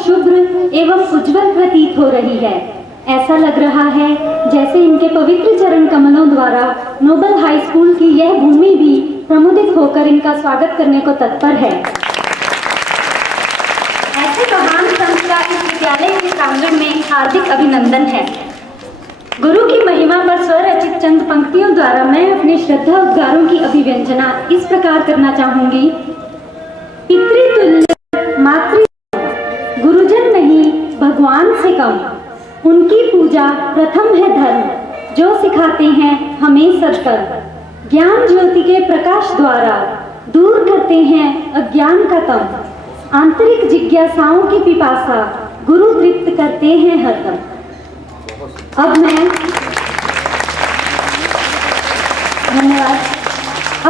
शुभ्र एवं उज्जवल प्रतीत हो रही है। ऐसा लग रहा है जैसे इनके पवित्र चरण कमलों द्वारा नोबल हाई स्कूल की यह भूमि भी प्रमुदित होकर इनका स्वागत करने को तत्पर है। ऐसे महान संत का इस विद्यालय के प्रांगण में हार्दिक अभिनंदन है। गुरु की महिमा पर स्वरचित चंद पंक्तियों द्वारा मैं अपने श्रद्धा उद्गारों की अभिव्यंजना इस प्रकार करना चाहूंगी। पितृतुल्य मातृ गुरुजन नहीं भगवान से कम, उनकी पूजा प्रथम है धर्म, जो सिखाते हैं हमें सत्कर्म। ज्ञान ज्योति के प्रकाश द्वारा दूर करते हैं अज्ञान का तम। आंतरिक जिज्ञासाओं की पिपासा गुरु तृप्त करते हैं हरदम। अब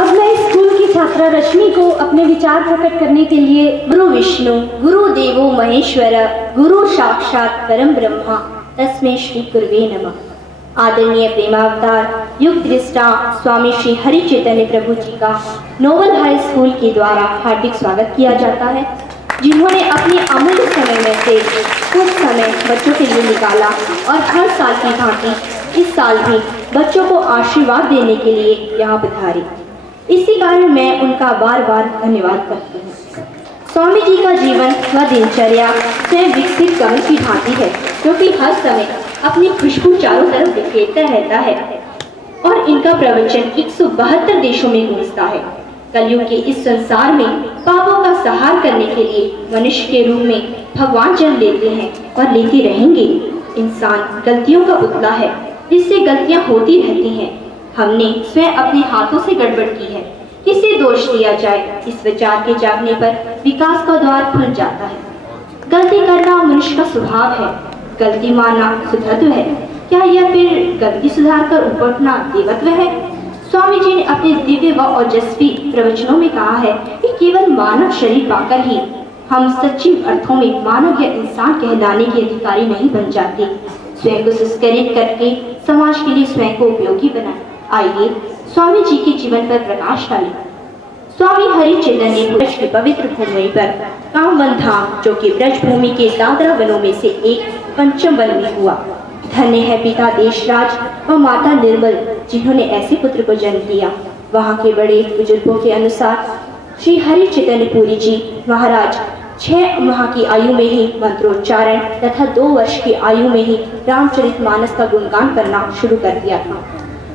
मैं स्कूल की छात्रा रश्मि को अपने विचार प्रकट करने के लिए गुरु विष्णु गुरु देवो महेश्वर गुरु साक्षात परम ब्रह्मा तस्मै श्री गुरुवे नमः। आदरणीय प्रेमावतार युग दृष्टा स्वामी श्री हरि चैतन्य प्रभु जी का नोबल हाई स्कूल के द्वारा हार्दिक स्वागत किया जाता है, जिन्होंने अपने अमूल्य समय में से कुछ समय बच्चों के लिए निकाला और हर साल की भांति इस साल भी बच्चों को आशीर्वाद देने के लिए यहाँ पधारे। इसी कारण मैं उनका बार बार धन्यवाद करती हूँ। स्वामी जी का जीवन व दिनचर्या स्वयं विकसित कमल की भांति है, क्योंकि हर समय अपनी खुशबू चारों तरफ बिखेरता रहता है और इनका प्रवचन 172 देशों में गूंजता है। कलयुग के इस संसार में पापों का संहार करने के लिए मनुष्य के रूप में भगवान जन्म लेते हैं और लेते रहेंगे। इंसान गलतियों का पुतला है, जिससे गलतियां होती रहती हैं। हमने स्वयं अपने हाथों से गड़बड़ की है, किसे दोष दिया जाए? इस विचार के जागने पर विकास का द्वार खुल जाता है। गलती करना मनुष्य का स्वभाव है, गलती मानना सुधत्व है। क्या यह फिर गलती सुधार कर ऊपर उठना देवत्व है? स्वामी जी ने अपने दिव्य व ओजस्वी प्रवचनों में कहा है कि केवल मानव शरीर पाकर ही हम सच्चे अर्थों में मानव या इंसान कहलाने के अधिकारी नहीं बन जाते। स्वयं को संस्कृत करके समाज के लिए स्वयं को उपयोगी बनाए। आइए स्वामी जी के जीवन पर प्रकाश डालें। स्वामी हरि चैतन्य ब्रज की पवित्र भूमि पर कामवन धाम, जो कि ब्रज भूमि के दादरा वनों में से एक पंचम वन में हुआ। धन्य है पिता देशराज व माता निर्मल, जिन्होंने ऐसे पुत्र को जन्म दिया। वहाँ के बड़े बुजुर्गों के अनुसार श्री हरि चैतन्य पुरी जी महाराज 6 माह की आयु में ही मंत्रोच्चारण तथा 2 वर्ष की आयु में ही रामचरितमानस का गुणगान करना शुरू कर दिया था,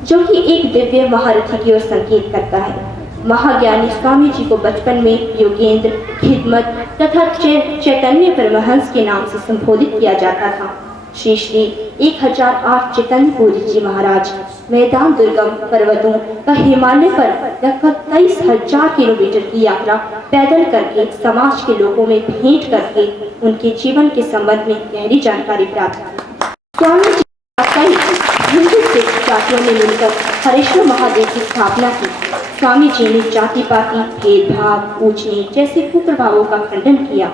जो कि एक दिव्य महारथी की ओर संकेत करता है। महाज्ञानी स्वामी जी को बचपन में योगेंद्र, खिदमत तथा चैतन्य परमहंस के नाम से संबोधित किया जाता था। श्री श्री 1008 चैतन्य पुरी जी महाराज मैदान दुर्गम पर्वतों व हिमालय पर लगभग 23,000 किलोमीटर की यात्रा पैदल करके समाज के लोगों में भेंट करके उनके जीवन के संबंध में गहरी जानकारी प्राप्त की। स्वामी जी कई हिंदू सिख जातियों ने मिलकर हरेश्वर महादेव की स्थापना की। स्वामी जी ने जाति पाति भेदभाव ऊंच नीच जैसे कुप्रभावों का खंडन किया।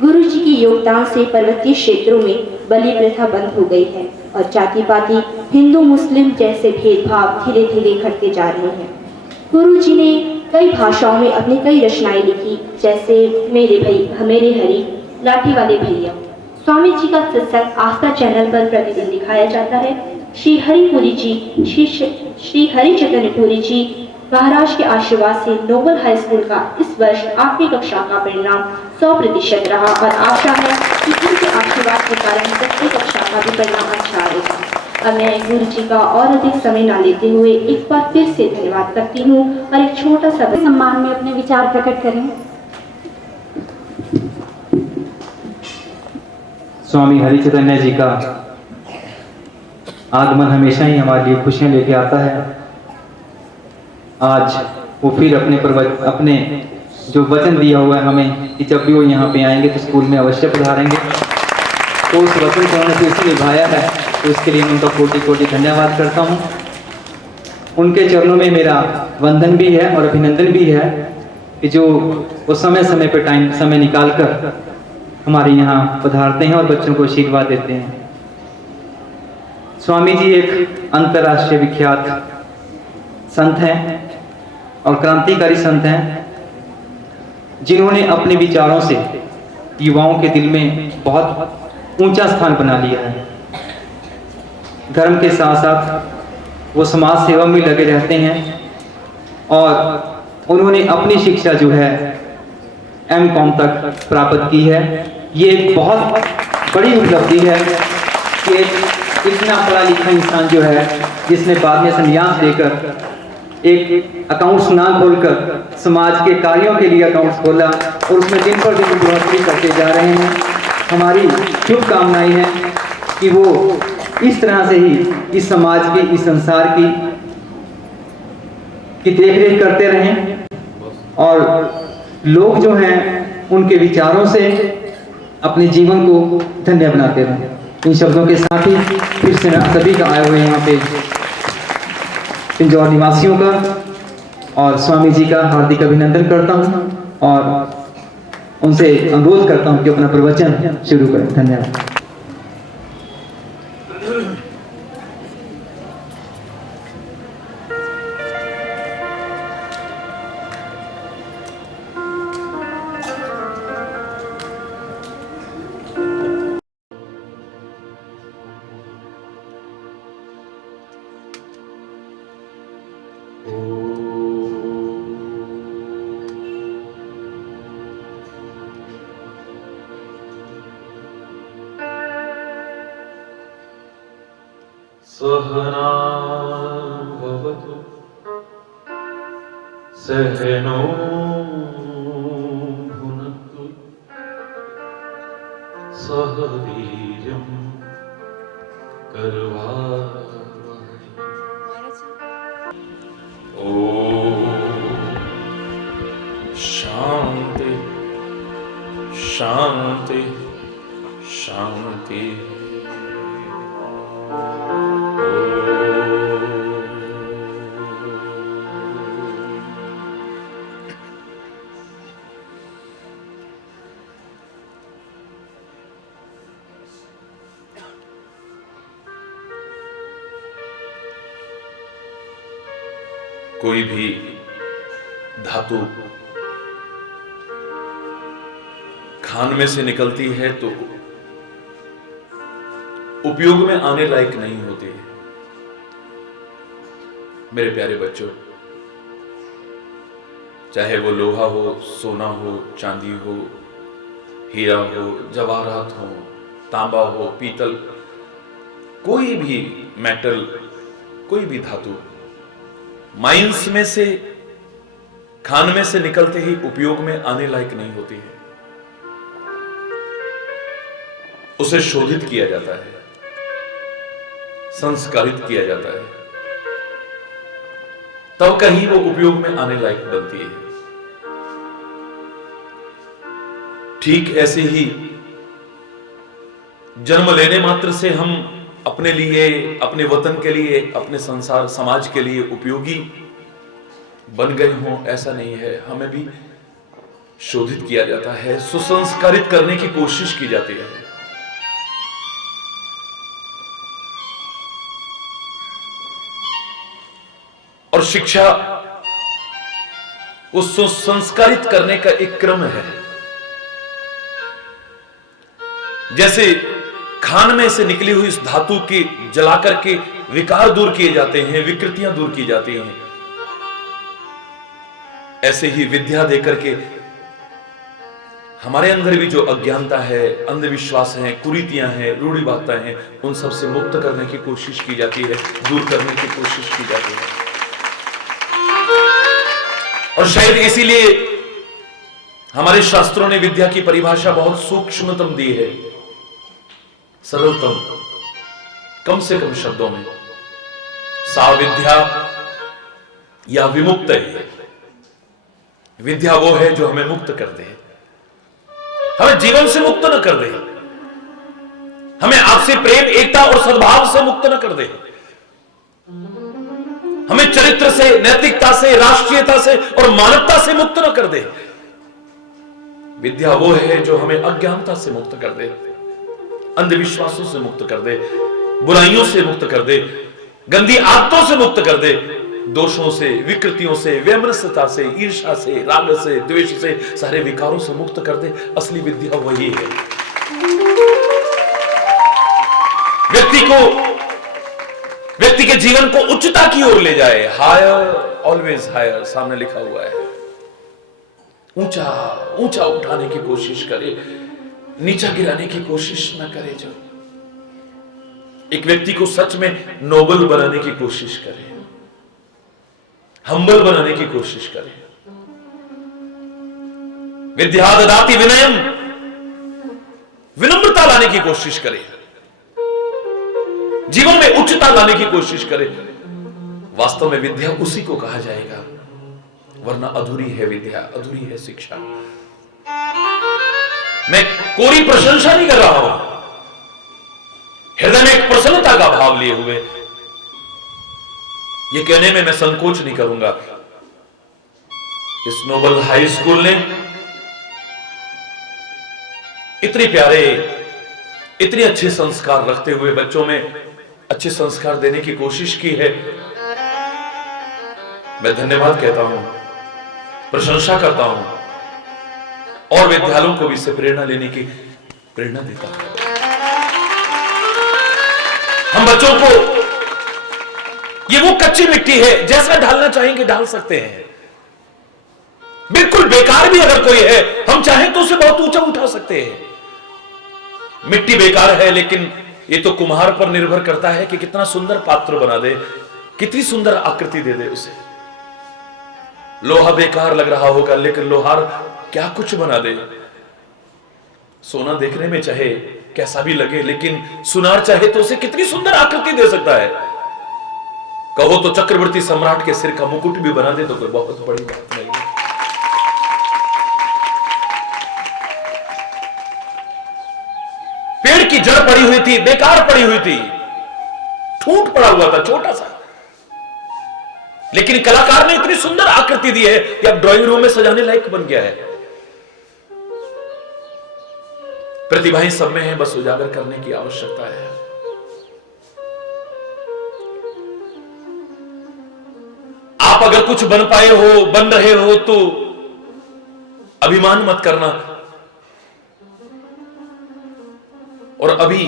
गुरु जी के योगदान से पर्वतीय क्षेत्रों में बलि प्रथा बंद हो गई है और जाति पाति हिंदू मुस्लिम जैसे भेदभाव धीरे धीरे घटते जा रहे हैं। गुरु जी ने कई भाषाओं में अपनी कई रचनाएं लिखी, जैसे मेरे हरी, लाठी वाले भैया। स्वामी जी का सत्संग आस्था चैनल पर प्रतिदिन दिखाया जाता है। श्री हरि चैतन्य पुरी जी महाराज के आशीर्वाद से नोबल हाई स्कूल का इस वर्ष 8वीं कक्षा का परिणाम 100% रहा और आशा है कि उनके आशीर्वाद के कारण 10वीं कक्षा का भी परिणाम अच्छा आएगा। अब मैं गुरु जी का और अधिक समय न लेते हुए एक बार फिर से धन्यवाद करती हूँ और एक छोटा सा सम्मान में अपने विचार प्रकट करें। स्वामी हरि चैतन्य जी का आगमन हमेशा ही हमारे लिए खुशियां लेके आता है। आज वो फिर अपने जो वचन दिया हुआ है हमें कि जब भी वो यहाँ पे आएंगे तो स्कूल में अवश्य पधारेंगे, तो उस वचन को उन्होंने फिर से निभाया है, तो इसके लिए उनका कोटि कोटि धन्यवाद करता हूँ। उनके चरणों में मेरा वंदन भी है और अभिनंदन भी है कि जो वो समय समय पर समय निकाल कर हमारे यहाँ पधारते हैं और बच्चों को आशीर्वाद देते हैं। स्वामी जी एक अंतर्राष्ट्रीय विख्यात संत हैं और क्रांतिकारी संत हैं, जिन्होंने अपने विचारों से युवाओं के दिल में बहुत ऊंचा स्थान बना लिया है। धर्म के साथ साथ वो समाज सेवा में लगे रहते हैं और उन्होंने अपनी शिक्षा जो है M.Com तक प्राप्त की है। ये एक बहुत बड़ी उपलब्धि है कि इतना पढ़ा लिखा इंसान जो है, जिसने बाद में संन्यास लेकर एक अकाउंट्स ना खोलकर समाज के कार्यों के लिए अकाउंट्स खोला और उसमें दिन पर दिन बढ़ोतरी करते जा रहे हैं। हमारी शुभकामनाएं हैं कि वो इस तरह से ही इस समाज की, इस संसार की देखरेख करते रहें और लोग जो हैं उनके विचारों से अपने जीवन को धन्य बनाते रहें। इन शब्दों के साथ ही फिर से मैं सभी का आए हुए यहाँ पे पिंजौर निवासियों का और स्वामी जी का हार्दिक अभिनंदन करता हूँ और उनसे अनुरोध करता हूँ कि अपना प्रवचन शुरू करें। धन्यवाद। सहना भवतु सहनो भुनक्तु सह वीर्यं करवावहै। ओम शांति शांति शांति। कोई भी धातु खान में से निकलती है तो उपयोग में आने लायक नहीं होती है। मेरे प्यारे बच्चों, चाहे वो लोहा हो, सोना हो, चांदी हो, हीरा हो, जवाहरात हो, तांबा हो, पीतल, कोई भी मेटल, कोई भी धातु माइंस में से, खान में से निकलते ही उपयोग में आने लायक नहीं होती है। उसे शोधित किया जाता है, संस्कारित किया जाता है, तब कहीं वो उपयोग में आने लायक बनती है। ठीक ऐसे ही जन्म लेने मात्र से हम अपने लिए, अपने वतन के लिए, अपने संसार समाज के लिए उपयोगी बन गए हों, ऐसा नहीं है। हमें भी शोधित किया जाता है, सुसंस्कारित करने की कोशिश की जाती है। और शिक्षा उस सुसंस्कारित करने का एक क्रम है। जैसे खान में से निकली हुई इस धातु की जलाकर के विकार दूर किए जाते हैं, विकृतियां दूर की जाती हैं, ऐसे ही विद्या देकर के हमारे अंदर भी जो अज्ञानता है, अंधविश्वास है, कुरीतियां हैं, रूढ़िवादिताएं हैं, उन सब से मुक्त करने की कोशिश की जाती है, दूर करने की कोशिश की जाती है। और शायद इसीलिए हमारे शास्त्रों ने विद्या की परिभाषा बहुत सूक्ष्मतम दी है, सरलतम, कम से कम शब्दों में। सा विद्या या विमुक्त है। विद्या वो है जो हमें मुक्त कर दे, हमें जीवन से मुक्त न कर दे, हमें आपसी प्रेम, एकता और सद्भाव से मुक्त न कर दे, हमें चरित्र से, नैतिकता से, राष्ट्रीयता से और मानवता से मुक्त न कर दे। विद्या वो है जो हमें अज्ञानता से मुक्त कर दे, अंधविश्वासों से मुक्त कर दे, बुराइयों से मुक्त कर दे, गंदी आदतों से मुक्त कर दे दोषों से, विकृतियों से, वैमनस्यता से, ईर्ष्या से, राग से, द्वेष से, सारे विकारों से मुक्त कर दे। असली विद्या वही है। व्यक्ति के जीवन को उच्चता की ओर ले जाए। हायर, ऑलवेज हायर सामने लिखा हुआ है। ऊंचा ऊंचा उठाने की कोशिश करे, नीचा गिराने की कोशिश न करे। जो एक व्यक्ति को सच में नोबल बनाने की कोशिश करे, हम्बल बनाने की कोशिश करे। विद्या ददाति विनयम, विनम्रता लाने की कोशिश करे, जीवन में उच्चता लाने की कोशिश करे। वास्तव में विद्या उसी को कहा जाएगा, वरना अधूरी है विद्या, अधूरी है शिक्षा। मैं कोरी प्रशंसा नहीं कर रहा हूं, हृदय में एक प्रसन्नता का भाव लिए हुए ये कहने में मैं संकोच नहीं करूंगा, इस नोबल हाई स्कूल ने इतने प्यारे, इतने अच्छे संस्कार रखते हुए बच्चों में अच्छे संस्कार देने की कोशिश की है। मैं धन्यवाद कहता हूं, प्रशंसा करता हूं और विद्यालयों को भी इससे प्रेरणा लेने की प्रेरणा देता हूं। हम बच्चों को, ये वो कच्ची मिट्टी है, जैसा ढालना चाहेंगे ढाल सकते हैं। बिल्कुल बेकार भी अगर कोई है, हम चाहें तो उसे बहुत ऊंचा उठा सकते हैं। मिट्टी बेकार है, लेकिन ये तो कुम्हार पर निर्भर करता है कि कितना सुंदर पात्र बना दे, कितनी सुंदर आकृति दे दे उसे। लोहा बेकार लग रहा होगा, लेकिन लोहार क्या कुछ बना दे। सोना देखने में चाहे कैसा भी लगे, लेकिन सुनार चाहे तो उसे कितनी सुंदर आकृति दे सकता है। कहो तो चक्रवर्ती सम्राट के सिर का मुकुट भी बना दे तो कोई बहुत बड़ी बात नहीं। पेड़ की जड़ पड़ी हुई थी, बेकार पड़ी हुई थी, ठूंठ पड़ा हुआ था छोटा सा, लेकिन कलाकार ने इतनी सुंदर आकृति दी है कि अब ड्राइंग रूम में सजाने लायक बन गया है। प्रतिभाएं सब में है, बस उजागर करने की आवश्यकता है। आप अगर कुछ बन पाए हो, बन रहे हो, तो अभिमान मत करना। और अभी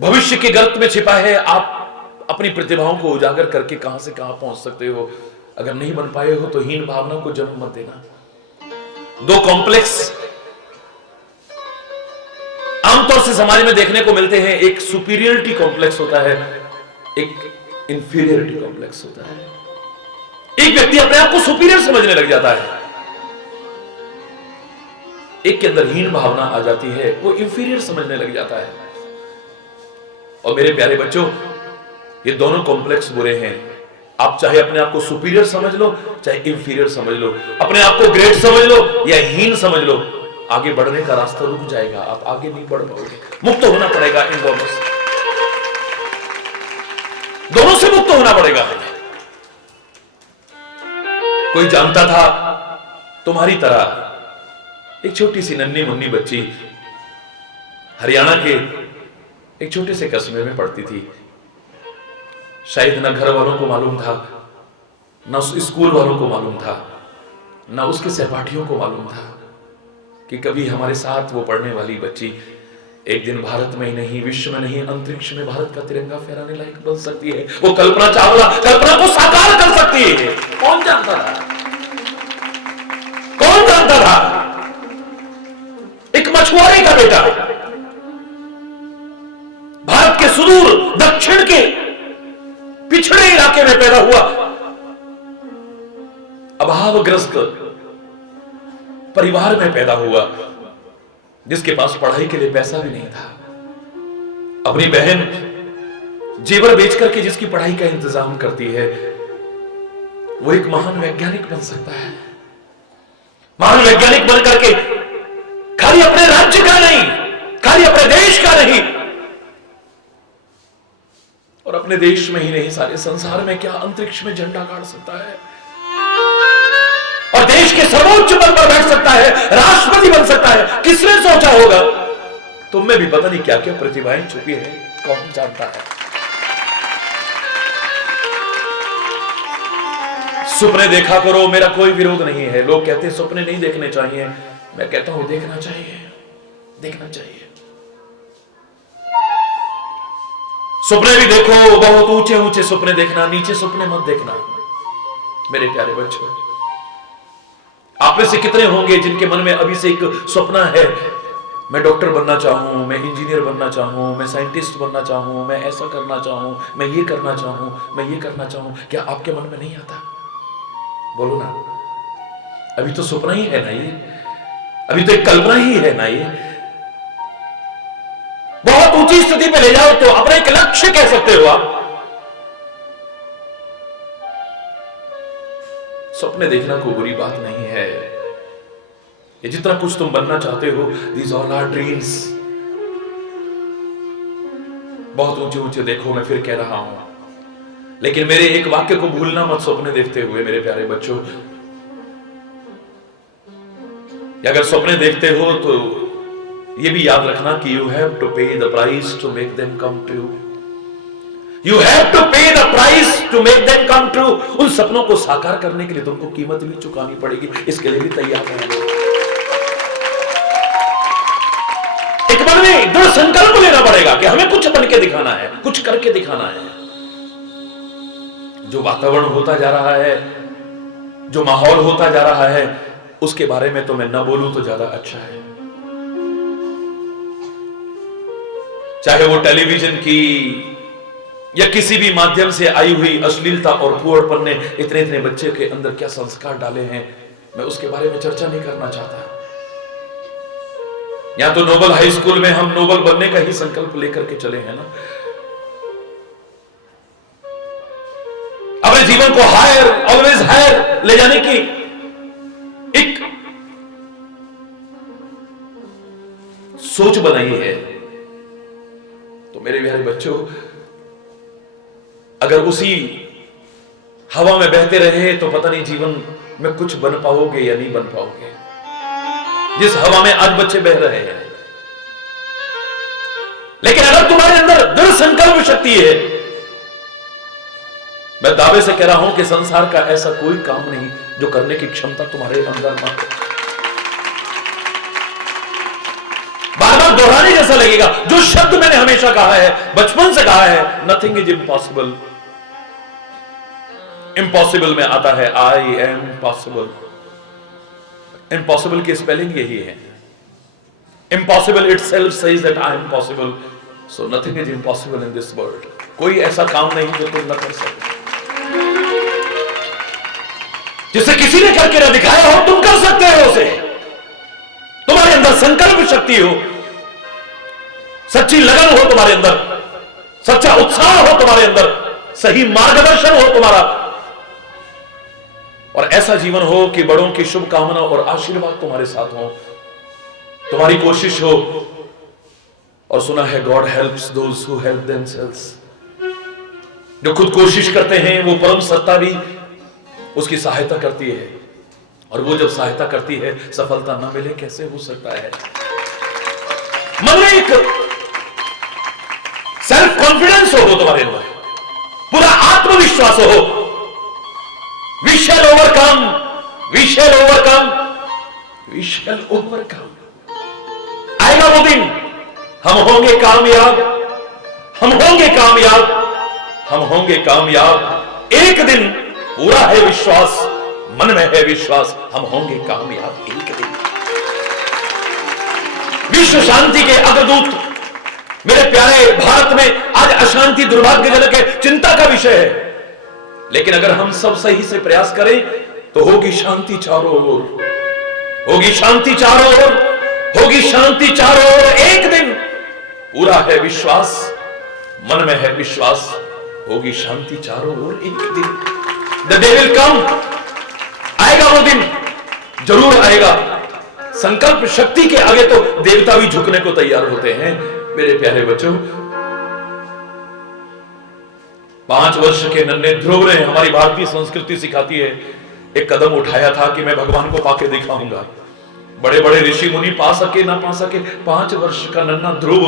भविष्य के गर्त में छिपा है, आप अपनी प्रतिभाओं को उजागर करके कहां से कहां पहुंच सकते हो। अगर नहीं बन पाए हो तो हीन भावना को जन्म मत देना। दो कॉम्प्लेक्स आमतौर से समाज में देखने को मिलते हैं, एक सुपीरियरिटी कॉम्प्लेक्स होता है, एक इंफीरियरिटी कॉम्प्लेक्स होता है। एक व्यक्ति अपने आप को सुपीरियर समझने लग जाता है, एक के अंदर हीन भावना आ जाती है, वो इंफीरियर समझने लग जाता है। और मेरे प्यारे बच्चों, ये दोनों कॉम्प्लेक्स बुरे हैं। आप चाहे अपने आप को सुपीरियर समझ लो, चाहे इंफीरियर समझ लो, अपने आप को ग्रेट समझ लो या हीन समझ लो, आगे बढ़ने का रास्ता रुक जाएगा, आप आगे नहीं बढ़ पाओगे। मुक्त होना पड़ेगा इन दोनों से, दोनों से मुक्त होना पड़ेगा। कोई जानता था तुम्हारी तरह एक छोटी सी नन्ही मुन्नी बच्ची हरियाणा के एक छोटे से कस्बे में पढ़ती थी। शायद न घर वालों को मालूम था, न स्कूल वालों को मालूम था, न उसके सहपाठियों को मालूम था कि कभी हमारे साथ वो पढ़ने वाली बच्ची एक दिन भारत में ही नहीं, विश्व में नहीं, अंतरिक्ष में भारत का तिरंगा फहराने लायक बन सकती है। वो कल्पना चावला कल्पना को साकार कर सकती है। कौन जानता था? कौन जानता था? एक मछुआरे का बेटा भारत के सुदूर दक्षिण के पिछड़े इलाके में पैदा हुआ, अभावग्रस्त परिवार में पैदा हुआ, जिसके पास पढ़ाई के लिए पैसा भी नहीं था। अपनी बहन जेवर बेच करके जिसकी पढ़ाई का इंतजाम करती है, वो एक महान वैज्ञानिक बन सकता है। महान वैज्ञानिक बन करके खाली अपने राज्य का नहीं, खाली अपने देश का नहीं, और अपने देश में ही नहीं, सारे संसार में क्या अंतरिक्ष में झंडा गाड़ सकता है और देश के सर्वोच्च पद पर बैठ सकता है, राष्ट्रपति बन सकता है। किसने सोचा होगा? तुम में भी पता नहीं क्या क्या प्रतिभाएं छुपी है, कौन जानता है। सपने देखा करो, मेरा कोई विरोध नहीं है। लोग कहते हैं सपने नहीं देखने चाहिए, मैं कहता हूं देखना चाहिए, देखना चाहिए। सपने भी देखो, बहुत ऊंचे ऊंचे सपने देखना, नीचे सपने मत देखना मेरे प्यारे बच्चों। आप में से कितने होंगे जिनके मन में अभी से एक सपना है, मैं डॉक्टर बनना चाहूं, मैं इंजीनियर बनना चाहूं, मैं साइंटिस्ट बनना चाहूं, मैं ऐसा करना चाहूं, मैं ये करना चाहूं, मैं ये करना चाहूं। क्या आपके मन में नहीं आता? बोलो ना। अभी तो सपना ही है ना ये, अभी तो एक कल्पना ही है ना ये। बहुत ऊंची स्थिति पे ले जाओ तो अपना एक लक्ष्य कह सकते हो आप। सपने देखना कोई बुरी बात नहीं है। ये जितना कुछ तुम बनना चाहते हो, दीज ऑल आर ड्रीम्स। बहुत ऊंचे ऊंचे देखो, मैं फिर कह रहा हूं, लेकिन मेरे एक वाक्य को भूलना मत सपने देखते हुए मेरे प्यारे बच्चों। अगर सपने देखते हो तो ये भी याद रखना कि you have to pay the price to make them come true. You have to pay the price to make them come true. उन सपनों को साकार करने के लिए तुमको कीमत भी चुकानी पड़ेगी, इसके लिए भी तैयार रहना। एक मन में दृढ़ संकल्प लेना पड़ेगा कि हमें कुछ बन के दिखाना है, कुछ करके दिखाना है। जो वातावरण होता जा रहा है, जो माहौल होता जा रहा है, उसके बारे में तो मैं ना बोलूं तो ज्यादा अच्छा है। चाहे वो टेलीविजन की या किसी भी माध्यम से आई हुई अश्लीलता और फूहड़पन ने इतने इतने बच्चे के अंदर क्या संस्कार डाले हैं, मैं उसके बारे में चर्चा नहीं करना चाहता। या तो नोबल हाई स्कूल में हम नोबल बनने का ही संकल्प लेकर के चले हैं ना। अपने जीवन को हायर, ऑलवेज हायर ले जाने की एक सोच बनाई है। तो मेरे प्यारे बच्चों, अगर उसी हवा में बहते रहे तो पता नहीं जीवन में कुछ बन पाओगे या नहीं बन पाओगे, जिस हवा में आज बच्चे बह रहे हैं। लेकिन अगर तुम्हारे अंदर दृढ़ संकल्प शक्ति है, मैं दावे से कह रहा हूं कि संसार का ऐसा कोई काम नहीं जो करने की क्षमता तुम्हारे अंदर ना हो। बार बार दोहराने जैसा लगेगा, जो शब्द मैंने हमेशा कहा है, बचपन से कहा है, नथिंग इज इम्पॉसिबल। इम्पॉसिबल में आता है आई एम पॉसिबल। इम्पॉसिबल की स्पेलिंग यही है। Impossible itself says that I am possible, so nothing is impossible in this world. कोई ऐसा काम नहीं जो तुम न कर सकते, जिसे किसी ने करके न दिखाया हो, तुम कर सकते हो उसे। तुम्हारे अंदर संकल्प शक्ति हो, सच्ची लगन हो तुम्हारे अंदर, सच्चा उत्साह हो तुम्हारे अंदर, सही मार्गदर्शन हो तुम्हारा, और ऐसा जीवन हो कि बड़ों की शुभकामना और आशीर्वाद तुम्हारे साथ हो, तुम्हारी कोशिश हो। और सुना है God helps those who help themselves. जो खुद कोशिश करते हैं वो परम सत्ता भी उसकी सहायता करती है, और वो जब सहायता करती है सफलता न मिले कैसे हो सकता है। मन में एक सेल्फ कॉन्फिडेंस हो तुम्हारे अंदर, पूरा आत्मविश्वास हो। We shall overcome, we shall overcome, we shall overcome. आएगा वो दिन, हम होंगे कामयाब, हम होंगे कामयाब, हम होंगे कामयाब। एक दिन पूरा है विश्वास, मन में है विश्वास, हम होंगे कामयाब एक दिन। विश्व शांति के अग्रदूत मेरे प्यारे भारत में आज अशांति दुर्भाग्यजनक है, चिंता का विषय है। लेकिन अगर हम सब सही से प्रयास करें तो होगी शांति चारों ओर, होगी शांति चारों ओर, होगी शांति चारों ओर। एक दिन पूरा है विश्वास, मन में है विश्वास, होगी शांति चारों ओर एक दिन। द डे विल कम, आएगा वो दिन, जरूर आएगा। संकल्प शक्ति के आगे तो देवता भी झुकने को तैयार होते हैं मेरे प्यारे बच्चों। 5 वर्ष के नन्हे ध्रुव ने, हमारी भारतीय संस्कृति सिखाती है, एक कदम उठाया था कि मैं भगवान को पाके दिखाऊंगा। बड़े बड़े ऋषि मुनि पा सके ना पा सके, 5 वर्ष का नन्हा ध्रुव,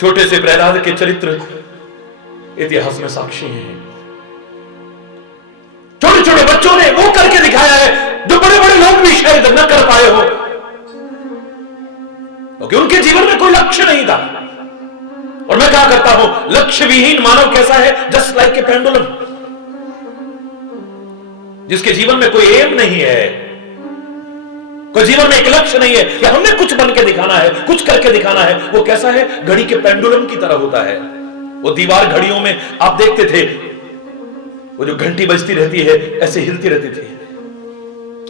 छोटे से प्रहलाद के चरित्र इतिहास में साक्षी हैं। बच्चों ने वो करके दिखाया है जो बड़े बड़े लोग भी शायद न कर पाए हो, क्योंकि उनके जीवन में कोई लक्ष्य नहीं था। और मैं कहा करता हूं, लक्ष्य विहीन मानव कैसा है? Just like a pendulum. जिसके जीवन में कोई एम नहीं है, कोई जीवन में एक लक्ष्य नहीं है कि हमने कुछ बन के दिखाना है, कुछ करके दिखाना है, वो कैसा है? घड़ी के पेंडुलम की तरह होता है। वो दीवार घड़ियों में आप देखते थे, वो जो घंटी बजती रहती है ऐसे हिलती रहती थी।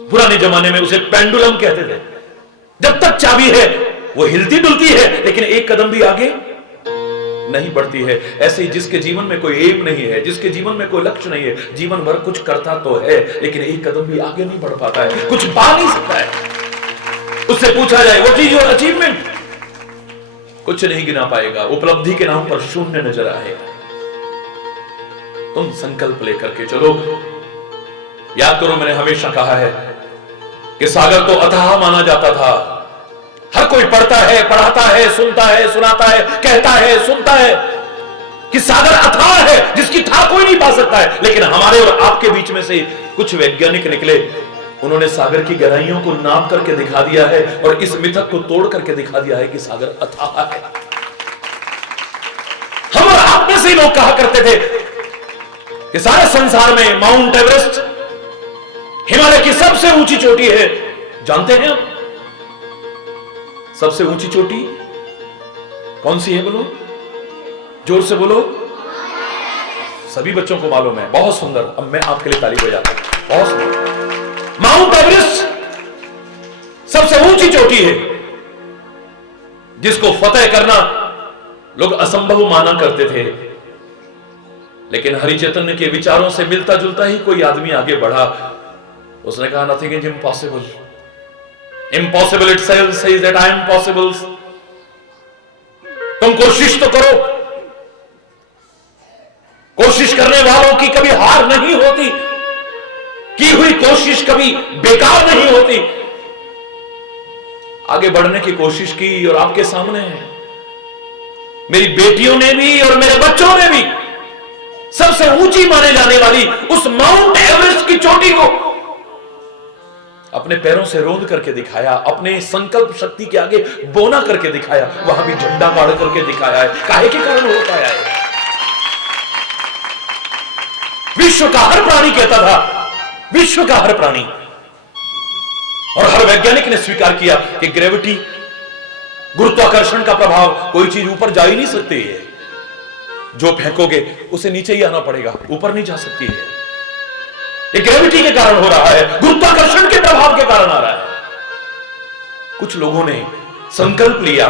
पुराने जमाने में उसे पेंडुलम कहते थे। जब तक चाबी है वो हिलती डुलती है, लेकिन एक कदम भी आगे नहीं बढ़ती है। ऐसे ही जिसके जीवन में कोई एम नहीं है, जिसके जीवन में कोई लक्ष्य नहीं है, जीवन भर कुछ करता तो है लेकिन एक कदम भी आगे नहीं बढ़ पाता है, कुछ पा नहीं सकता है। उससे पूछा जाए व्हाट इज योर अचीवमेंट, कुछ नहीं गिना पाएगा। उपलब्धि के नाम पर शून्य नजर आएगा। तुम संकल्प लेकर के चलो। याद करो, मैंने हमेशा कहा है कि सागर तो अथाह माना जाता था। हर कोई पढ़ता है, पढ़ाता है, सुनता है, सुनाता है, कहता है, सुनता है कि सागर अथाह है जिसकी था कोई नहीं पा सकता है। लेकिन हमारे और आपके बीच में से कुछ वैज्ञानिक निकले, उन्होंने सागर की गहराइयों को नाप करके दिखा दिया है और इस मिथक को तोड़ करके दिखा दिया है कि सागर अथाह है। हम और आप में से लोग कहा करते थे कि सारे संसार में माउंट एवरेस्ट हिमालय की सबसे ऊंची चोटी है। जानते हैं आप सबसे ऊंची चोटी कौन सी है? बोलो, जोर से बोलो। सभी बच्चों को मालूम है, बहुत सुंदर। अब मैं आपके लिए ताली बजाता हूं, बहुत सुंदर। माउंट एवरेस्ट सबसे ऊंची चोटी है जिसको फतेह करना लोग असंभव माना करते थे। लेकिन हरि चैतन्य के विचारों से मिलता जुलता ही कोई आदमी आगे बढ़ा। उसने कहा nothing is impossible, impossible itself says that I am possible. तुम कोशिश तो करो। कोशिश करने वालों की कभी हार नहीं होती, की हुई कोशिश कभी बेकार नहीं होती। आगे बढ़ने की कोशिश की और आपके सामने है, मेरी बेटियों ने भी और मेरे बच्चों ने भी सबसे ऊंची माने जाने वाली उस माउंट एवरेस्ट की चोटी को अपने पैरों से रोंद करके दिखाया, अपने संकल्प शक्ति के आगे बोना करके दिखाया, वहां भी झंडा गाड़ करके दिखाया है। काहे के कारण हो पाया है? विश्व का हर प्राणी कहता था, विश्व का हर प्राणी और हर वैज्ञानिक ने स्वीकार किया कि ग्रेविटी, गुरुत्वाकर्षण का प्रभाव, कोई चीज ऊपर जा ही नहीं सकती है। जो फेंकोगे उसे नीचे ही आना पड़ेगा, ऊपर नहीं जा सकती है। ये ग्रेविटी के कारण हो रहा है, गुरुत्वाकर्षण के प्रभाव के कारण आ रहा है। कुछ लोगों ने संकल्प लिया,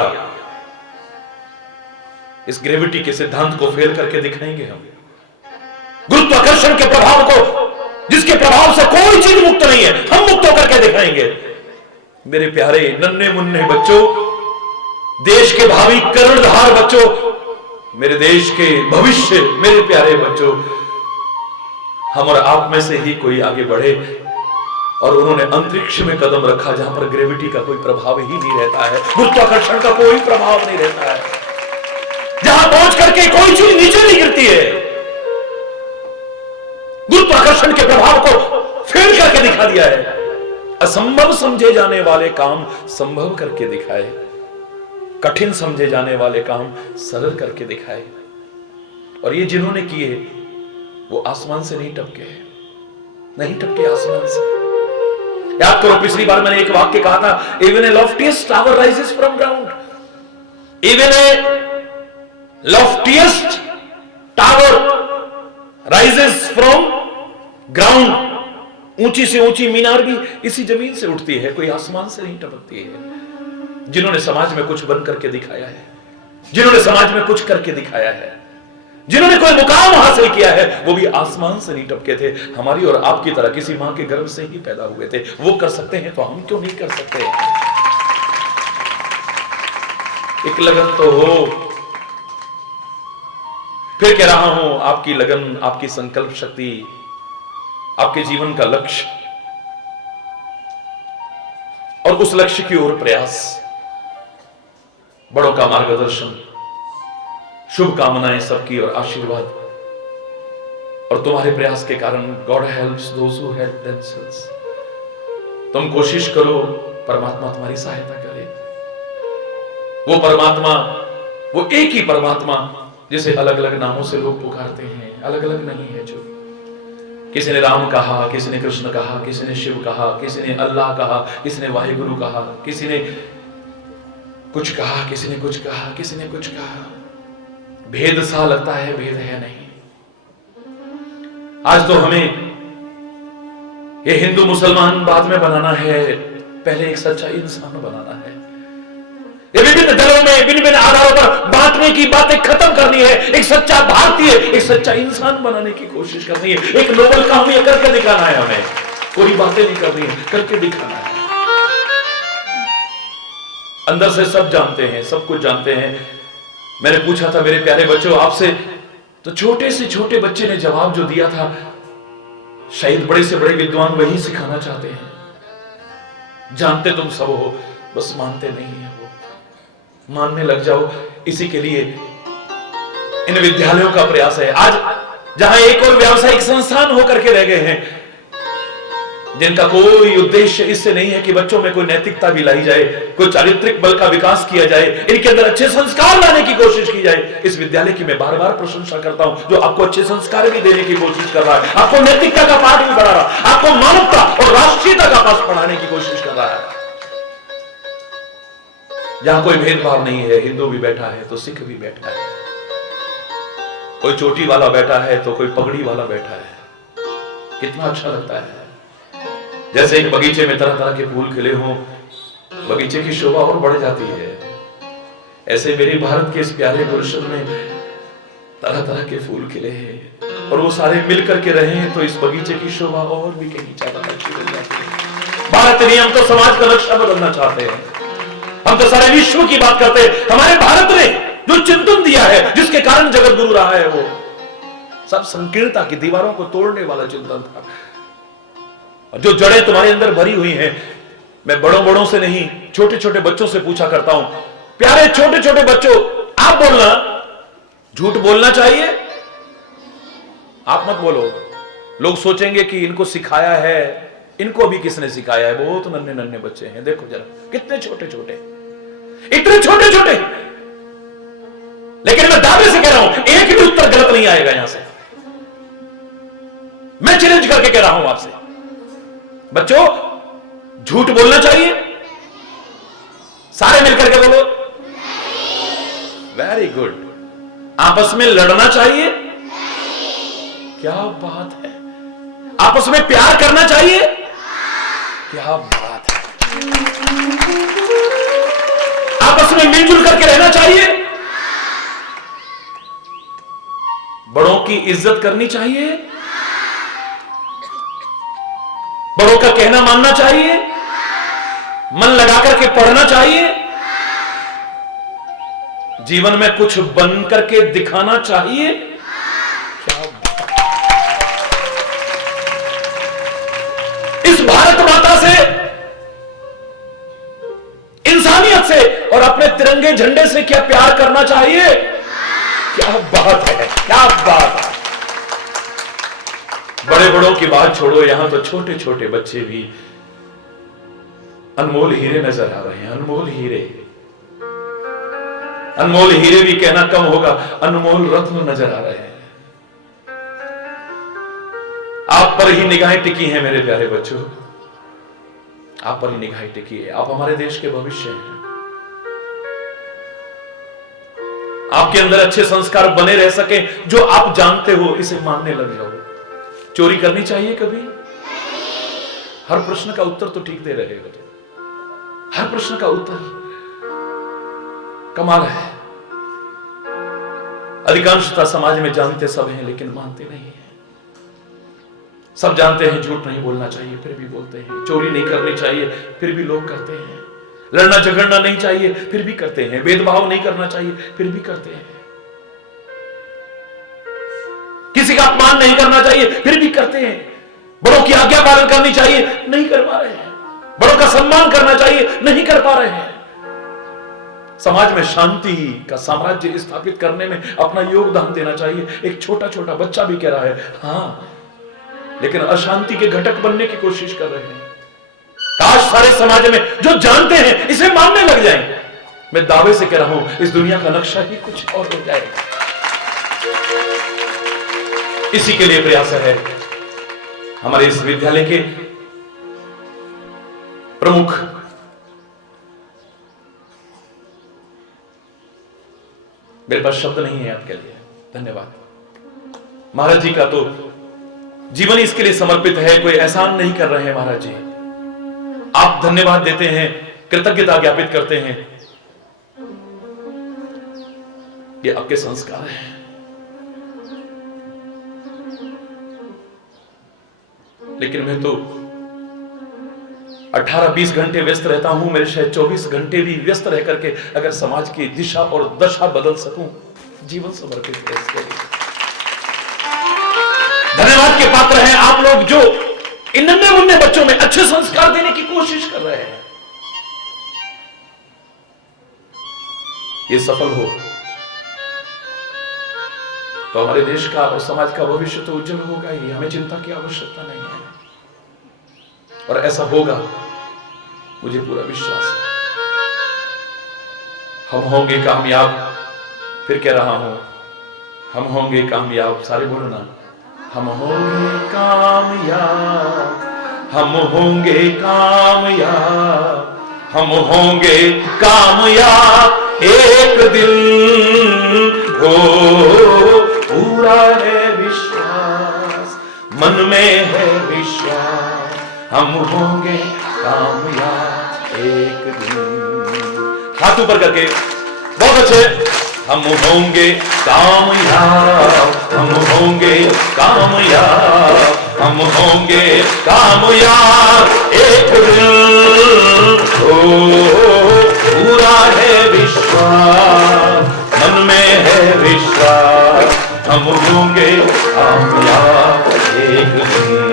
इस ग्रेविटी के सिद्धांत को फेल करके दिखाएंगे हम। गुरुत्वाकर्षण के प्रभाव को, जिसके प्रभाव से कोई चीज मुक्त नहीं है, हम मुक्त होकर के दिखाएंगे। मेरे प्यारे नन्हे मुन्ने बच्चों, देश के भावी कर्णधार बच्चों, मेरे देश के भविष्य, मेरे प्यारे बच्चों, हम और आप में से ही कोई आगे बढ़े और उन्होंने अंतरिक्ष में कदम रखा जहां पर ग्रेविटी का कोई प्रभाव ही नहीं रहता है, गुरुत्वाकर्षण का कोई प्रभाव नहीं रहता है, जहां पहुंच करके कोई चीज नीचे नहीं गिरती है। गुरुत्वाकर्षण के प्रभाव को फेल करके दिखा दिया है। असंभव समझे जाने वाले काम संभव करके दिखाए, कठिन समझे जाने वाले काम सरल करके दिखाए। और ये जिन्होंने किए वो आसमान से नहीं टपके, नहीं टपके आसमान से। याद करो, पिछली बार मैंने एक वाक्य कहा था, even a loftiest tower rises from ground, even a loftiest tower rises from ground. ऊंची से ऊंची मीनार भी इसी जमीन से उठती है, कोई आसमान से नहीं टपकती है। जिन्होंने समाज में कुछ बन करके दिखाया है, जिन्होंने समाज में कुछ करके दिखाया है, जिन्होंने कोई मुकाम हासिल किया है, वो भी आसमान से नहीं टपके थे। हमारी और आपकी तरह किसी मां के गर्भ से ही पैदा हुए थे। वो कर सकते हैं तो हम क्यों नहीं कर सकते? एक लगन तो हो। फिर कह रहा हूं, आपकी लगन, आपकी संकल्प शक्ति, आपके जीवन का लक्ष्य और उस लक्ष्य की ओर प्रयास, बड़ों का मार्गदर्शन, शुभकामनाएं सबकी और आशीर्वाद और तुम्हारे प्रयास के कारण God helps those who help themselves. तुम कोशिश करो, परमात्मा तुम्हारी सहायता करे। वो परमात्मा, वो एक ही परमात्मा जिसे अलग अलग नामों से लोग पुकारते हैं, अलग अलग नहीं है। जो किसी ने राम कहा, किसी ने कृष्ण कहा, किसी ने शिव कहा, किसी ने अल्लाह कहा, किसी ने वाहिगुरु कहा, किसी ने कुछ कहा, किसी ने कुछ कहा, किसी ने कुछ कहा। भेद सा लगता है, भेद है नहीं। आज तो हमें ये हिंदू मुसलमान बाद में बनाना है, पहले एक सच्चा इंसान बनाना है। ये विभिन्न दलों में विभिन्न आधारों पर बांटने की बातें खत्म करनी है। एक सच्चा भारतीय, एक सच्चा इंसान बनाने की कोशिश करनी है। एक नोबल काम ये करके दिखाना है हमें। कोई बातें नहीं करनी है, करके दिखाना है। अंदर से सब जानते हैं, सब कुछ जानते हैं। मैंने पूछा था मेरे प्यारे बच्चों आपसे, तो छोटे से छोटे बच्चे ने जवाब जो दिया था, शायद बड़े से बड़े विद्वान वही सिखाना चाहते हैं। जानते तुम सब हो, बस मानते नहीं है। वो मानने लग जाओ, इसी के लिए इन विद्यालयों का प्रयास है। आज जहां एक और व्यावसायिक संस्थान होकर के रह गए हैं, जिनका कोई उद्देश्य इससे नहीं है कि बच्चों में कोई नैतिकता भी लाई जाए, कोई चारित्रिक बल का विकास किया जाए, इनके अंदर अच्छे संस्कार लाने की कोशिश की जाए। इस विद्यालय की मैं बार बार प्रशंसा करता हूं, जो आपको अच्छे संस्कार भी देने की कोशिश कर रहा है, आपको नैतिकता का पाठ भी पढ़ा रहा है, आपको मानवता और राष्ट्रीयता का पाठ पढ़ाने की कोशिश कर रहा है। जहां कोई भेदभाव नहीं है, हिंदू भी बैठा है तो सिख भी बैठा है, कोई चोटी वाला बैठा है तो कोई पगड़ी वाला बैठा है। कितना अच्छा लगता है। जैसे एक बगीचे में तरह तरह के फूल खिले हों, बगीचे की शोभा और बढ़ जाती है। ऐसे मेरे भारत के इस प्यारे गुलशन में तरह तरह के फूल खिले हैं और वो सारे मिलकर के रहे हैं, तो इस बगीचे की शोभा और भी कहीं ज्यादा अच्छी बन जाती है। भारत नहीं, हम तो समाज का नक्शा बदलना चाहते हैं। हम तो सारे विश्व की बात करते हैं। हमारे भारत ने जो चिंतन दिया है, जिसके कारण जगत गुरु रहा है, वो सब संकीर्णता की दीवारों को तोड़ने वाला चिंतन था। जो जड़ें तुम्हारे अंदर भरी हुई हैं, मैं बड़ों बड़ों से नहीं, छोटे छोटे बच्चों से पूछा करता हूं, प्यारे छोटे छोटे बच्चों, आप बोलना, झूठ बोलना चाहिए? आप मत बोलो। लोग सोचेंगे कि इनको सिखाया है, इनको भी किसने सिखाया है। बहुत नन्हे नन्हे बच्चे हैं, देखो जरा कितने छोटे छोटे, इतने छोटे छोटे। लेकिन मैं दावे से कह रहा हूं, एक भी उत्तर गलत नहीं आएगा यहां से। मैं चैलेंज करके कह रहा हूं आपसे, बच्चों झूठ बोलना चाहिए? सारे मिलकर के बोलो। Very good. आपस में लड़ना चाहिए? क्या बात है। आपस में प्यार करना चाहिए? क्या बात है। आपस में मिलजुल करके रहना चाहिए? बड़ों की इज्जत करनी चाहिए? बड़ों का कहना मानना चाहिए? मन लगा करके पढ़ना चाहिए? जीवन में कुछ बन करके दिखाना चाहिए? क्या इस भारत माता से, इंसानियत से और अपने तिरंगे झंडे से क्या प्यार करना चाहिए? क्या बात है, क्या बात है। बड़े बड़ों की बात छोड़ो, यहां तो छोटे छोटे बच्चे भी अनमोल हीरे नजर आ रहे हैं। अनमोल हीरे, अनमोल हीरे भी कहना कम होगा, अनमोल रत्न नजर आ रहे हैं। आप पर ही निगाहें टिकी हैं मेरे प्यारे बच्चों, आप पर ही निगाहें टिकी है। आप हमारे देश के भविष्य हैं। आपके अंदर अच्छे संस्कार बने रह सके, जो आप जानते हो, इसे मानने लग जाओ। चोरी करनी चाहिए कभी? हर प्रश्न का उत्तर तो ठीक दे रहे हो, हर प्रश्न का उत्तर कमाल है। अधिकांशतः समाज में जानते सब हैं लेकिन मानते नहीं हैं। सब जानते हैं झूठ नहीं बोलना चाहिए, फिर भी बोलते हैं। चोरी नहीं करनी चाहिए, फिर भी लोग करते हैं। लड़ना झगड़ना नहीं चाहिए, फिर भी करते हैं। भेदभाव नहीं करना चाहिए, फिर भी करते हैं। किसी का अपमान नहीं करना चाहिए, फिर भी करते हैं। बड़ों की आज्ञा पालन करनी चाहिए, नहीं कर पा रहे हैं। बड़ों का सम्मान करना चाहिए, नहीं कर पा रहे हैं। समाज में शांति का साम्राज्य स्थापित करने में अपना योगदान देना चाहिए। एक छोटा छोटा बच्चा भी कह रहा है हाँ, लेकिन अशांति के घटक बनने की कोशिश कर रहे हैं। काश सारे समाज में जो जानते हैं इसे मानने लग जाएं। मैं दावे से कह रहा हूं इस दुनिया का नक्शा ही कुछ और हो जाएगा। इसी के लिए प्रयास है हमारे इस विद्यालय के प्रमुख मेरे पास शब्द नहीं है आपके लिए, धन्यवाद। महाराज जी का तो जीवन इसके लिए समर्पित है, कोई एहसान नहीं कर रहे हैं महाराज जी। आप धन्यवाद देते हैं, कृतज्ञता ज्ञापित करते हैं, ये आपके संस्कार हैं। लेकिन मैं तो 18-20 घंटे व्यस्त रहता हूं, मेरे शायद 24 घंटे भी व्यस्त रह करके अगर समाज की दिशा और दशा बदल सकूं, जीवन समर्पित है इसके लिए। धन्यवाद के पात्र हैं आप लोग जो इन नन्हे मुन्ने बच्चों में अच्छे संस्कार देने की कोशिश कर रहे हैं। ये सफल हो तो हमारे देश का और समाज का भविष्य तो उज्जवल होगा ही, हमें चिंता की आवश्यकता नहीं है। और ऐसा होगा, मुझे पूरा विश्वास है। हम होंगे कामयाब, फिर कह रहा हूं हम होंगे कामयाब, सारे बोलो ना, हम होंगे कामयाब, हम होंगे कामयाब, हम होंगे कामयाब एक दिन हो। पूरा है विश्वास, मन में है विश्वास, हम होंगे कामयाब एक दिन। हाथ ऊपर करके, बहुत अच्छे। हम होंगे कामयाब, हम होंगे कामयाब, हम होंगे कामयाब एक दिन हो। पूरा है विश्वास, मन में है विश्वास, हम होंगे कामयाब एक दिन।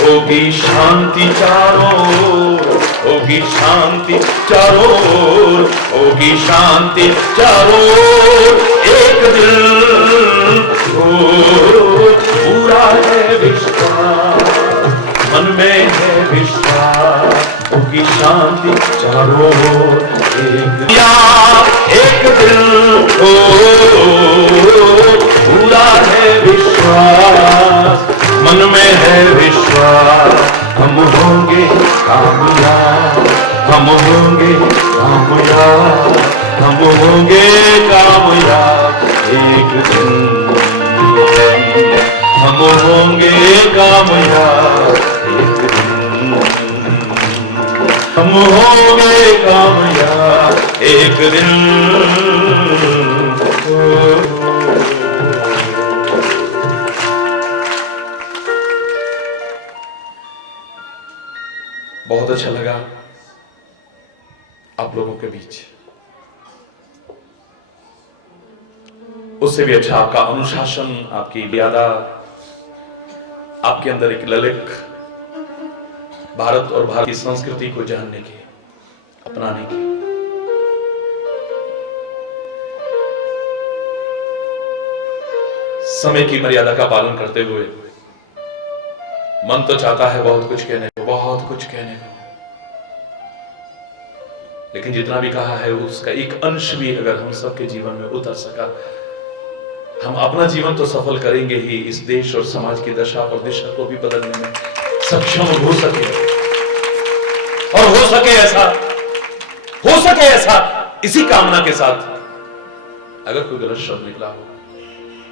होगी शांति चारों ओर, होगी शांति चारों ओर, होगी शांति चारों ओर एक दिन हो। पूरा है विश्वास, मन में है विश्वास, होगी शांति चारों ओर एक दिन हो। पूरा है विश्वास, मन में है विश्वास, हम होंगे कामयाब, हम होंगे कामयाब, हम होंगे कामयाब एक दिन। हम होंगे कामयाब एक दिन, हम होंगे कामयाब एक दिन। बहुत अच्छा लगा आप लोगों के बीच। उससे भी अच्छा आपका अनुशासन, आपकी मर्यादा, आपके अंदर एक ललक भारत और भारत की संस्कृति को जानने की, अपनाने की। समय की मर्यादा का पालन करते हुए मन तो चाहता है बहुत कुछ कहने को, बहुत कुछ कहने को, लेकिन जितना भी कहा है उसका एक अंश भी अगर हम सबके जीवन में उतर सका, हम अपना जीवन तो सफल करेंगे ही, इस देश और समाज की दशा और दिशा को भी बदलने में सक्षम हो सके। और हो सके ऐसा इसी कामना के साथ, अगर कोई गलत शब्द निकला हो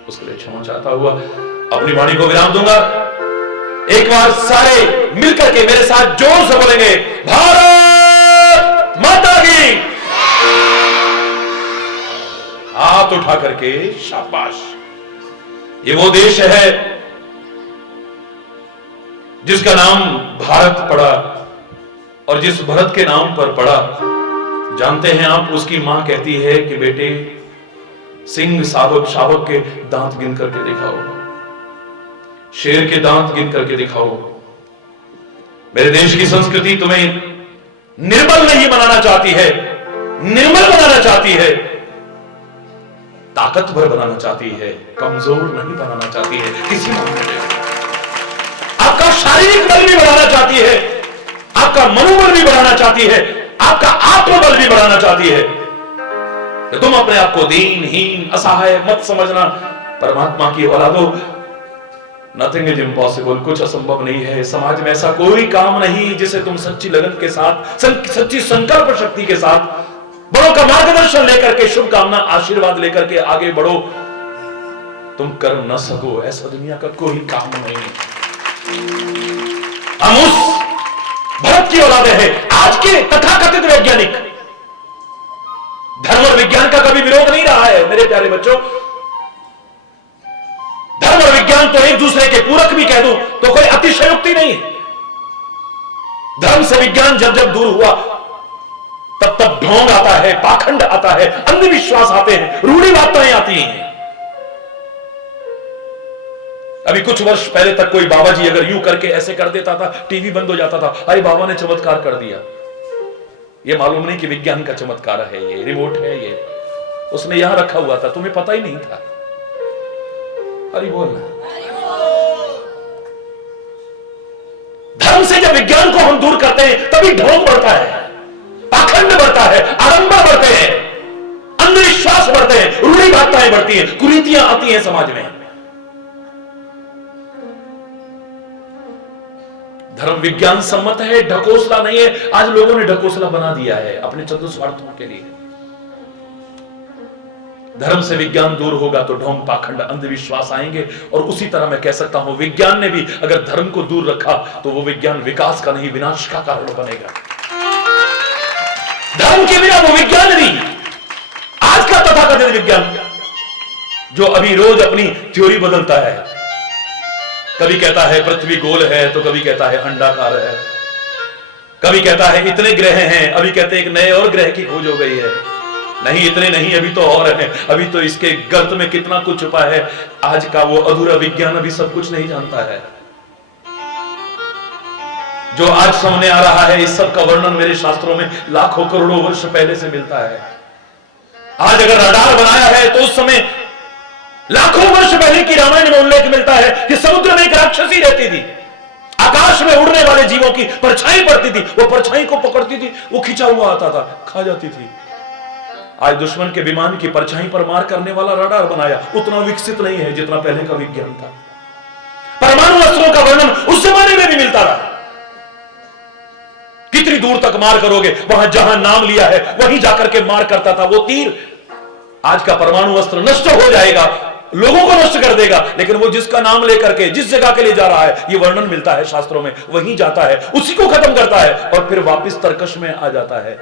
उसके लिए क्षमा चाहता हुआ अपनी वाणी को विराम दूंगा। एक बार सारे मिलकर के मेरे साथ जोर से बोलेंगे, भारत माता की। हाथ उठा करके शाबाश। ये वो देश है जिसका नाम भारत पड़ा, और जिस भरत के नाम पर पड़ा, जानते हैं आप, उसकी मां कहती है कि बेटे सिंह शावक के दांत गिन करके दिखाओ, शेर के दांत गिन करके दिखाओ। मेरे देश की संस्कृति तुम्हें निर्बल नहीं बनाना चाहती है, निर्मल बनाना चाहती है, ताकतवर बनाना चाहती है, कमजोर नहीं बनाना चाहती है किसी मामले में। आपका शारीरिक बल भी बढ़ाना चाहती है, आपका मनोबल भी बढ़ाना चाहती है, आपका आत्मबल भी बढ़ाना चाहती है। तो तुम अपने आप को दीनहीन असहाय मत समझना। परमात्मा की औलादो, नथिंग इज इम्पॉसिबल, कुछ असंभव नहीं है। समाज में ऐसा कोई काम नहीं जिसे तुम सच्ची लगन के साथ, सच्ची संकल्प शक्ति के साथ, बड़ों का मार्गदर्शन लेकर के, शुभकामना आशीर्वाद लेकर के आगे बढ़ो, तुम कर न सको। ऐसा दुनिया का कोई काम नहीं। हम उस भारत की औलादे हैं। आज के तथाकथित वैज्ञानिक धर्म और विज्ञान का कभी विरोध नहीं रहा है मेरे प्यारे बच्चों। धर्म और विज्ञान तो एक दूसरे के पूरक भी कह दूं तो कोई अतिशयोक्ति नहीं है। धर्म से विज्ञान जब जब दूर हुआ तब तब ढोंग आता है, पाखंड आता है, अंधविश्वास आते हैं, रूढ़िवादिताएं आती हैं। अभी कुछ वर्ष पहले तक कोई बाबा जी अगर यूं करके ऐसे कर देता था, टीवी बंद हो जाता था, अरे बाबा ने चमत्कार कर दिया। ये मालूम नहीं कि विज्ञान का चमत्कार है, ये रिमोट है, ये उसने यहां रखा हुआ था, तुम्हें पता ही नहीं था। अरे बोल, धर्म से जब विज्ञान को हम दूर करते हैं तभी ढोंग बढ़ता है, पाखंड बढ़ता है, आडंबर बढ़ते हैं, अंधविश्वास बढ़ते हैं, रूढ़िवादिताएं बढ़ती हैं, कुरीतियां आती हैं समाज में। धर्म विज्ञान सम्मत है, ढकोसला नहीं है। आज लोगों ने ढकोसला बना दिया है अपने चंद स्वार्थों के लिए। धर्म से विज्ञान दूर होगा तो ढोंग, पाखंड, अंधविश्वास आएंगे। और उसी तरह मैं कह सकता हूं, विज्ञान ने भी अगर धर्म को दूर रखा तो वो विज्ञान विकास का नहीं, विनाश का कारण बनेगा। धर्म के बिना वो विज्ञान नहीं। आज का तथाकथित विज्ञान जो अभी रोज अपनी थ्योरी बदलता है, कभी कहता है पृथ्वी गोल है तो कभी कहता है अंडाकार है, कभी कहता है इतने ग्रह हैं, अभी कहते हैं एक नए और ग्रह की खोज हो गई है। नहीं, इतने नहीं, अभी तो और है, अभी तो इसके गर्त में कितना कुछ छुपा है। आज का वो अधूरा विज्ञान अभी सब कुछ नहीं जानता है। जो आज सामने आ रहा है, इस सब का वर्णन मेरे शास्त्रों में लाखों करोड़ों वर्ष पहले से मिलता है। आज अगर रडार बनाया है तो उस समय लाखों वर्ष पहले की रामायण में उल्लेख मिलता है कि समुद्र में एक राक्षसी रहती थी, आकाश में उड़ने वाले जीवों की परछाई पड़ती थी, वो परछाई को पकड़ती थी, वो खिंचा हुआ आता था, खा जाती थी। आज दुश्मन के विमान की परछाई पर मार करने वाला रडार बनाया, उतना विकसित नहीं है जितना पहले का विज्ञान था। परमाणु अस्त्रों का वर्णन उस जमाने में भी मिलता रहा। कितनी दूर तक मार करोगे, वहां जहां नाम लिया है वहीं जाकर के मार करता था वो तीर। आज का परमाणु अस्त्र नष्ट हो जाएगा, लोगों को नष्ट कर देगा, लेकिन वो जिसका नाम लेकर के जिस जगह के लिए जा रहा है, ये वर्णन मिलता है शास्त्रों में, वहीं जाता है, उसी को खत्म करता है और फिर वापस तर्कश में आ जाता है।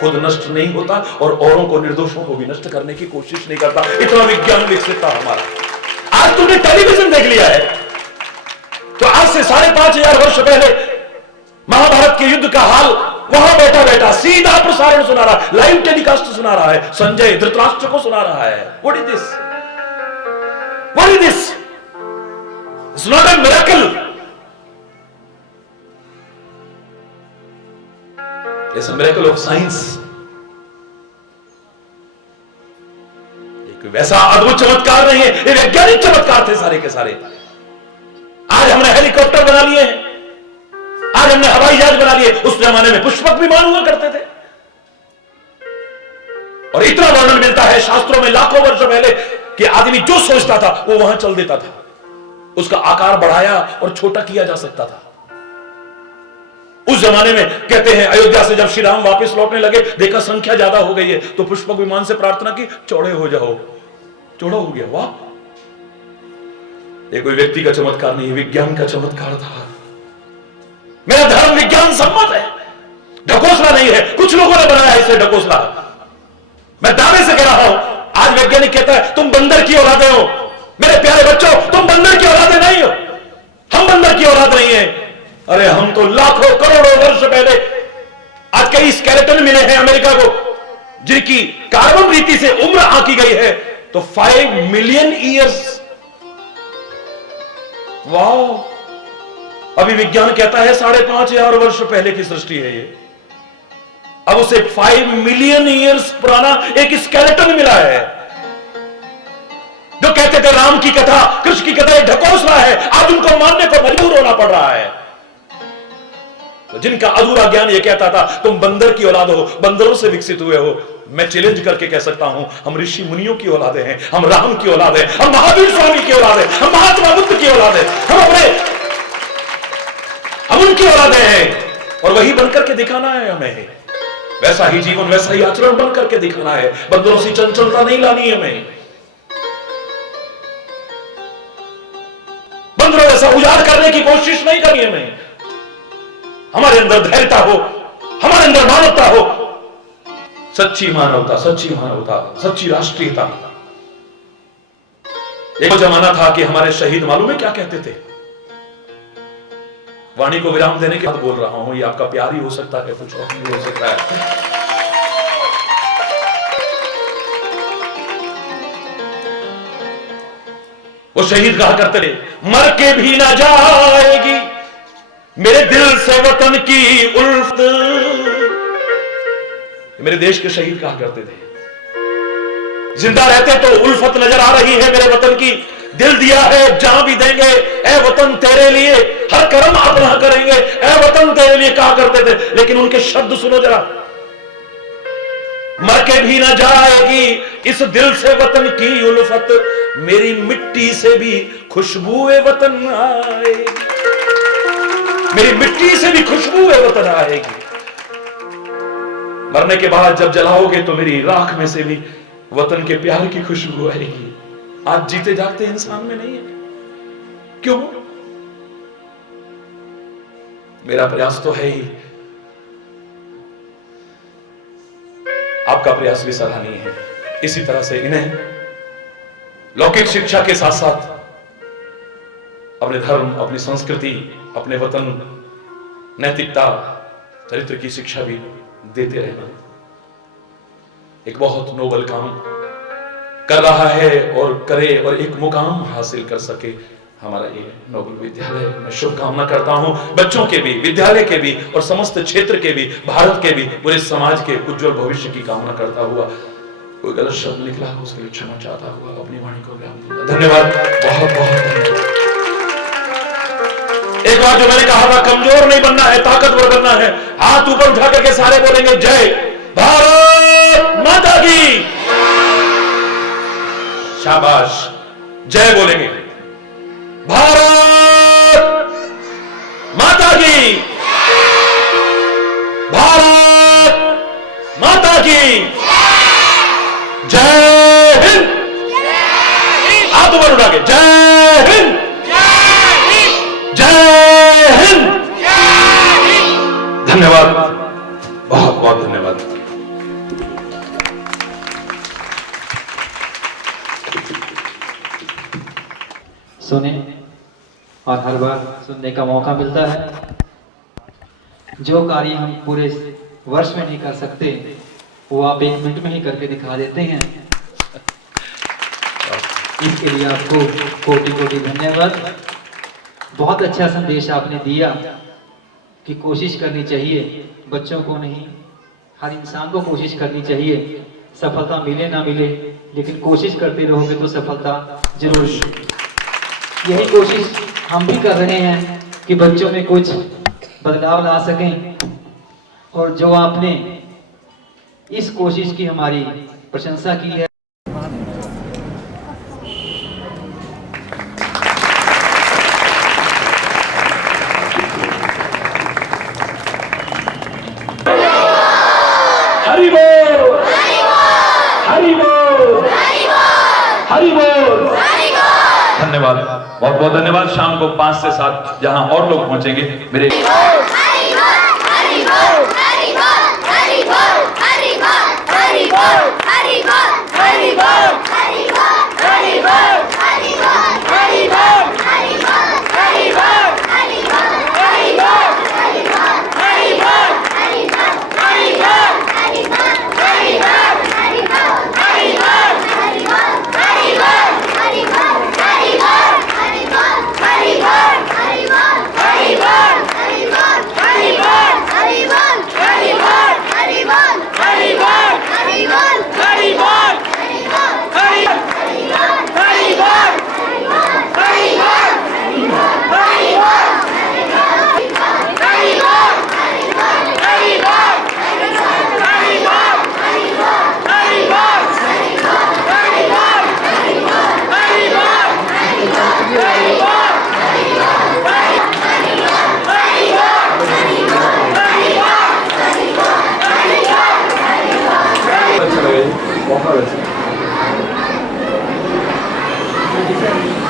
खुद नष्ट नहीं होता और औरों को, निर्दोषों को भी नष्ट करने की कोशिश नहीं करता। इतना विज्ञान विकसित था हमारा। आज तुमने टेलीविजन देख लिया है तो आज से 5,500 वर्ष पहले महाभारत के युद्ध का हाल वहां बैठा बैठा सीधा प्रसारण सुना रहा है, लाइव टेलीकास्ट सुना रहा है, संजय धृतराष्ट्र को सुना रहा है। What is this? What is this? It's not a miracle, it's a miracle of science. एक वैसा अद्भुत चमत्कार नहीं है, ये वैज्ञानिक चमत्कार थे सारे के सारे। आज हमने हेलीकॉप्टर बना लिए हैं, आज हमने हवाई जहाज बना लिए, उस जमाने में पुष्पक विमान हुआ करते थे। और इतना वर्णन मिलता है शास्त्रों में लाखों वर्ष पहले कि आदमी जो सोचता था वो वहां चल देता था, उसका आकार बढ़ाया और छोटा किया जा सकता था। उस जमाने में कहते हैं अयोध्या से जब श्री राम वापस लौटने लगे, देखा संख्या ज्यादा हो गई है तो पुष्पक विमान से प्रार्थना की, चौड़े हो जाओ, चौड़ा हो गया। वाह, ये कोई व्यक्ति का चमत्कार नहीं, विज्ञान का चमत्कार था। मेरा धर्म विज्ञान सम्मत है, ढकोसला नहीं है। कुछ लोगों ने बनाया इसे ढकोसला। मैं दावे से कह रहा हूं, आज वैज्ञानिक कहता है तुम बंदर की औलादे हो। मेरे प्यारे बच्चों, तुम बंदर की औलादे नहीं हो, हम बंदर की औलाद नहीं है। अरे हम तो लाखों करोड़ों वर्ष पहले, आज कई स्केलेटन मिले हैं अमेरिका को जिनकी कार्बन रीति से उम्र आंकी गई है तो 5 मिलियन ईयर्स। वाह, अभी विज्ञान कहता है 5,500 वर्ष पहले की सृष्टि है ये। अब उसे 5 मिलियन ईयर्स पुराना एक स्केलेटन मिला है। जो कहते थे राम की कथा, कृष्ण की कथा ढकोस रहा है, आज उनको मानने को मजबूर होना पड़ रहा है। तो जिनका अधूरा ज्ञान ये कहता था तुम बंदर की औलाद हो, बंदरों से विकसित हुए हो, मैं चैलेंज करके कह सकता हूं हम ऋषि मुनियों की औलादे हैं, हम राम की औलाद है, हम महावीर स्वामी की औलाद है, हम महात्मा बुद्ध की औलाद है, हम उनकी औलादे हैं। और वही बनकर के दिखाना है हमें, वैसा ही जीवन वैसा ही आचरण बनकर के दिखाना है। बंदरों से चंचलता नहीं लानी है हमें, बंदरों जैसा उजाड़ करने की कोशिश नहीं करनी है हमें। हमारे अंदर धैर्यता हो, हमारे अंदर मानवता हो, सच्ची मानवता, सच्ची मानवता, सच्ची राष्ट्रीयता। एक जमाना था कि हमारे शहीद मालूम है क्या कहते थे? वाणी को विराम देने के बाद बोल रहा हूं, ये आपका प्यार ही हो सकता है, कुछ और नहीं हो सकता है। वो शहीद कहा करते थे, मर के भी ना जाएगी मेरे दिल से वतन की उल्फत। मेरे देश के शहीद कहा करते थे, जिंदा रहते तो उल्फत नजर आ रही है मेरे वतन की, दिल दिया है जहां भी देंगे ए वतन तेरे लिए, हर कर्म अपना करेंगे ए वतन तेरे लिए कहा करते थे। लेकिन उनके शब्द सुनो जरा, मर के भी ना जाएगी इस दिल से वतन की उल्फत, मेरी मिट्टी से भी खुशबू वतन आएगी, मेरी मिट्टी से भी खुशबू वतन आएगी। मरने के बाद जब जलाओगे तो मेरी राख में से भी वतन के प्यार की खुशबू आएगी। आज जीते जागते इंसान में नहीं है, क्यों? मेरा प्रयास तो है ही, आपका प्रयास भी सराहनीय है। इसी तरह से इन्हें लौकिक शिक्षा के साथ साथ अपने धर्म, अपनी संस्कृति, अपने वतन, नैतिकता, चरित्र की शिक्षा भी देते रहना एक बहुत नोबल काम कर रहा है और करे और एक मुकाम हासिल कर सके हमारा ये नोबल विद्यालय। मैं शुभकामना करता हूं बच्चों के भी, विद्यालय के भी और समस्त क्षेत्र के भी, भारत के भी, पूरे समाज के उज्जवल भविष्य की कामना करता हुआ, कोई गलत शब्द निकला हो उसके लिए क्षमा चाहता हुआ अपनी वाणी को विराम दूंगा। धन्यवाद, बहुत बहुत धन्यवाद। एक बार जो मैंने कहा था, कमजोर नहीं बनना है, ताकतवर बनना है। हाथ ऊपर उठा करके सारे बोलेंगे जय भारत माता की। शाबाश, जय बोलेंगे, भारत माता की, भारत माता की जय हिंद। हाथ ऊपर उठा के जय हिंद, जय हिंद। धन्यवाद, बहुत बहुत धन्यवाद। सुने और हर बार सुनने का मौका मिलता है। जो कार्य हम पूरे वर्ष में नहीं कर सकते वो आप 1 मिनट में ही करके दिखा देते हैं। इसके लिए आपको कोटि कोटि धन्यवाद। बहुत अच्छा संदेश आपने दिया कि कोशिश करनी चाहिए, बच्चों को नहीं हर इंसान को कोशिश करनी चाहिए। सफलता मिले ना मिले लेकिन कोशिश करते रहोगे तो सफलता जरूर मिलेगी। यही कोशिश हम भी कर रहे हैं कि बच्चों में कुछ बदलाव ला सकें, और जो आपने इस कोशिश की हमारी प्रशंसा की है। हरि बोल, हरि बोल, हरि बोल। धन्यवाद, बहुत बहुत धन्यवाद। शाम को 5 से 7 जहां और लोग पहुंचेंगे मेरे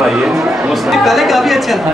आइए नमस्ते। पहले काफी अच्छा था।